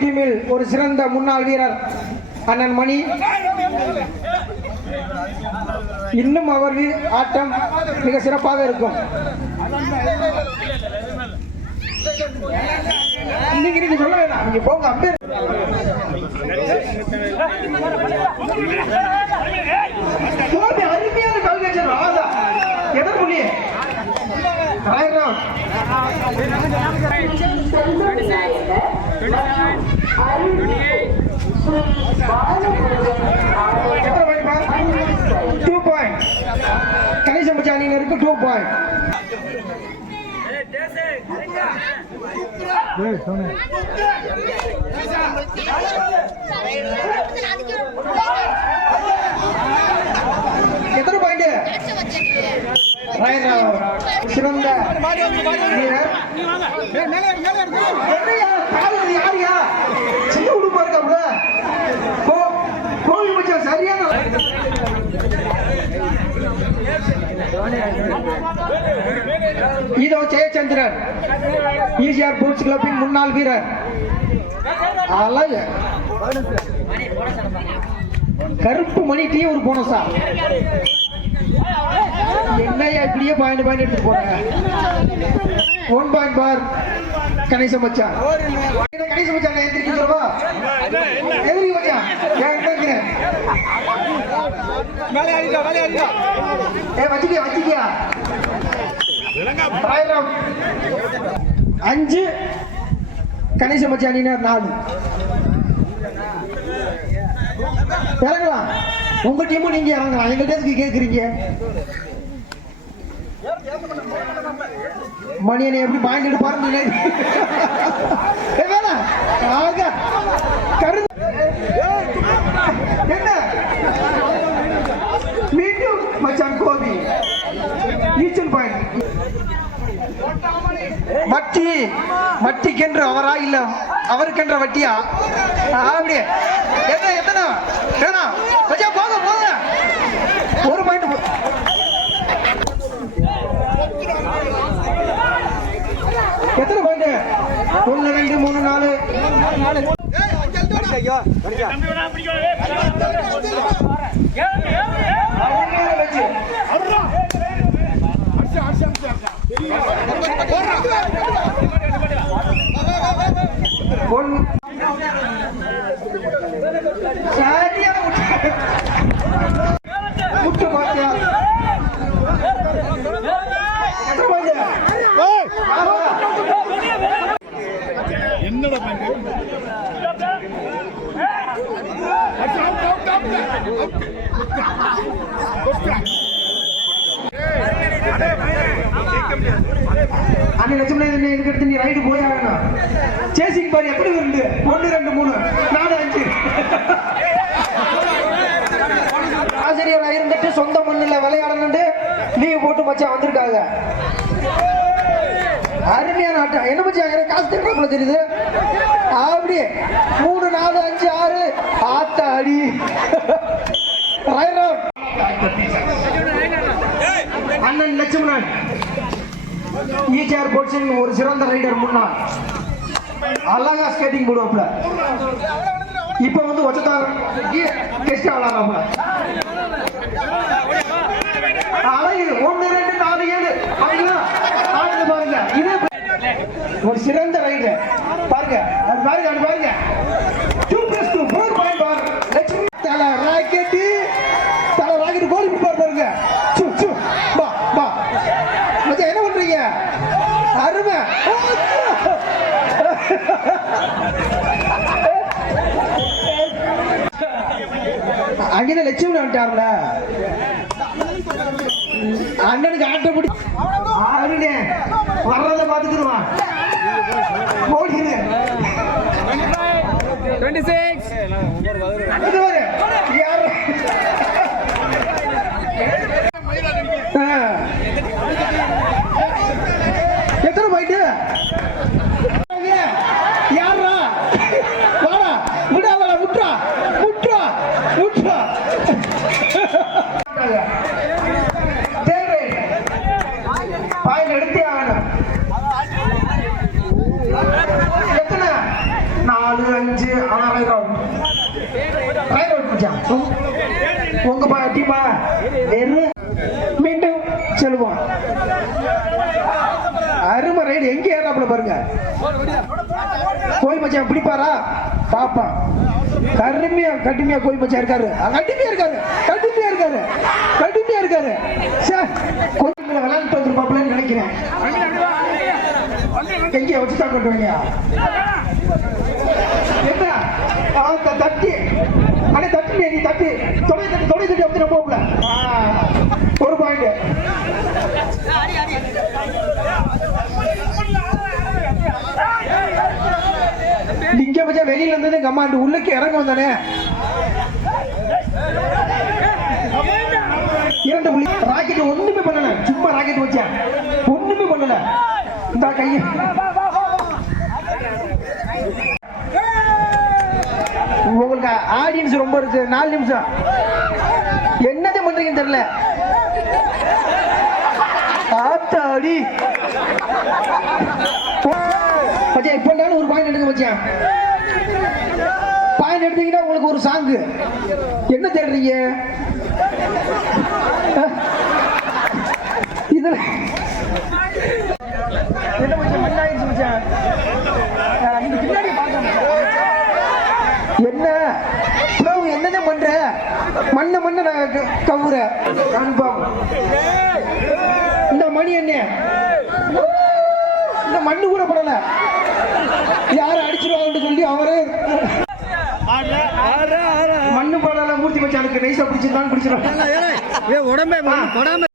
டீமில் ஒரு சிறந்த முன்னாள் வீரர் அண்ணன் மணி. இன்னும் அவர் வீ- ஆட்டம் மிக சிறப்பாக இருக்கும். நீங்க நீங்க சொல்ல நீங்க போங்க அருமையான ஆதா எதற்கு ஆயிரம். டூ பாயிண்ட் கணேசன் பச்சானியினருக்கு டூ பாயிண்ட் எத்தனை பாயிண்ட் சிறந்த வீரர். சின்ன உடுப்பா இருக்காப்புல? கோ- கோவில் மச்சான் சரியான இதோ ஜெயச்சந்திரன். ஈசிஆர் ஸ்போர்ட்ஸ் கிளப்பின் முன்னாள் வீரர். அழகு. கருப்பு மணி ஒரு போனஸா என்னையா இப்படியே பாயிண்ட் பாயிண்ட் எடுத்து போறாங்க? ஒன் பாயிண்ட் பார் கணேச மச்சான். என்ன கணேச மச்சான் எந்திரிக்க சொல்லுவா? எதிரி மச்சான். ஏன் இருக்கிறேன் ஏ வச்சுக்கியா வச்சுக்கியா ஆயிரம். அஞ்சு. கணேச மச்சானினார் நாலு. இறங்கலாம். உங்க டீமும் நீங்க இறங்கலாம். எங்கள்கிட்ட எதுக்கு கேக்குறீங்க? மணியனை எப்படி பாயிண்ட் எடுப்பாரு ஆக. கரு என்ன? மீண்டும் மச்சான் கோபி. ஈச்சல் பாயிண்ட். வட்டி வட்டிக்கென்று அவரா இல்ல அவருக்கென்ற வட்டியா? அப்படியே. என்ன எத்தனை? வேணாம் போதும் போங்க ஒரு பாயிண்ட் எத்தனை பாயிண்ட் ஒன்னு ரெண்டு மூணு நாலு அவங்களே முட்டு. பாத்தியா என்னடா பண்ணு அண்ணன் லட்சுமணன் என்ன இதுக்கு நீ ரைடு போய் ஆகணும் சேசிங் பாரு எப்படி இருந்து ஒன்று ரெண்டு மூணு நாலு அஞ்சு. ஆசிரியர் இருந்துட்டு சொந்த மண்ணில் விளையாடணுண்டு லீவ் போட்டு மச்சான் வந்திருக்காங்க. அருமையான ஆட்டம். என்ன மச்சான்? எனக்கு காசு திருப்பி தெரியுது. அப்படியே மூணு நாலு அஞ்சு ஆறு. ஆத்த அடி அண்ணன் லட்சுமணன். ஈஜிஆர் போட்ஸின் ஒரு சிறந்த ரைடர் முன்னாள். அழகா ஸ்கேட்டிங் போடுவாப்ல இப்ப வந்து ஒச்சத்தார் டெஸ்ட் விளாடுறாப்ல அழகு. ஒன்று ரெண்டு நாலு ஏழு பாருங்களா ஆடுது பாருங்க இது ஒரு சிறந்த ரைடு பாருங்க அது பாருங்க அது பாருங்க. Two plus two four point பார் லட்சுமி தலை ராக்கெட்டு தலை ராக்கெட் கோலி பிடிப்பார் பாருங்க. சு சு. பா பா. மச்சான் என்ன பண்றீங்க? அருமை. அங்கதான் லட்சுமி வந்துட்டார்ல. அண்ணனுக்கு ஆட்ட பிடி ஆறுனே 76 உங்க- பாட்டிமா பா- மீண்டும் செல்வோம். அருமை ரைடு எங்க ஏறாப்புல பாருங்க. கோயில் மச்சான் பிடிப்பாரா? பாப்பா. கடுமையா கடுமையா கோயில் மச்சான் இருக்காரு. கடுமையா இருக்காரு. கடுமையா இருக்காரு. கடுமையா இருக்காரு. சே, கொஞ்சம் விளையாட்டு வந்துருப்பாப்புலன்னு நினைக்கிறேன். எங்கேயா வச்சுதான் கொண்டு வாங்க என்ன? தட்டி. தட்டி நீ தட்டு தொடை தட்டு தொடை தட்டி அப்படி போகல. ஒரு பாயிண்ட் இங்க பச்சா வெளியில இருந்தது கம்மாண்டு உள்ளுக்கு இறங்க வந்தானே இரண்டு புள்ளி ராக்கெட் ஒண்ணுமே பண்ணல. சும்மா ராக்கெட் வச்சேன். ஒண்ணுமே பண்ணல. இந்த கையை உங்களுக்கு ஆடியன்ஸ் ரொம்ப இருக்கு. நாலு நிமிஷம். என்னது பண்றீங்கன்னு தெரியல? ஆத்தாடி. மச்சான் இப்போ ஒரு பாயிண்ட் எடுங்க மச்சான் பாயிண்ட் எடுத்தீங்கன்னா உங்களுக்கு ஒரு சாங்கு என்ன தேடுறீங்க? இதில் இதுல என்ன மச்சான் மண்ணாயிடுச்சு மச்சான் அஹ், நீங்க பின்னாடி பாருங்க மச்சான். என்ன ப்ரோ என்னதான் பண்ற மண்ண மண்ண நான் க- இந்த மணி என்ன? இந்த மண்ணு கூட படல. யாரும் அடிச்சிருவாங்கன்னு சொல்லி அவரே மண்ணு படல மூர்த்தி மச்சானுக்கு நைஸா பிடிச்சிருந்தான்னு பிடிச்சிருவாங்க. உடம்பே படாம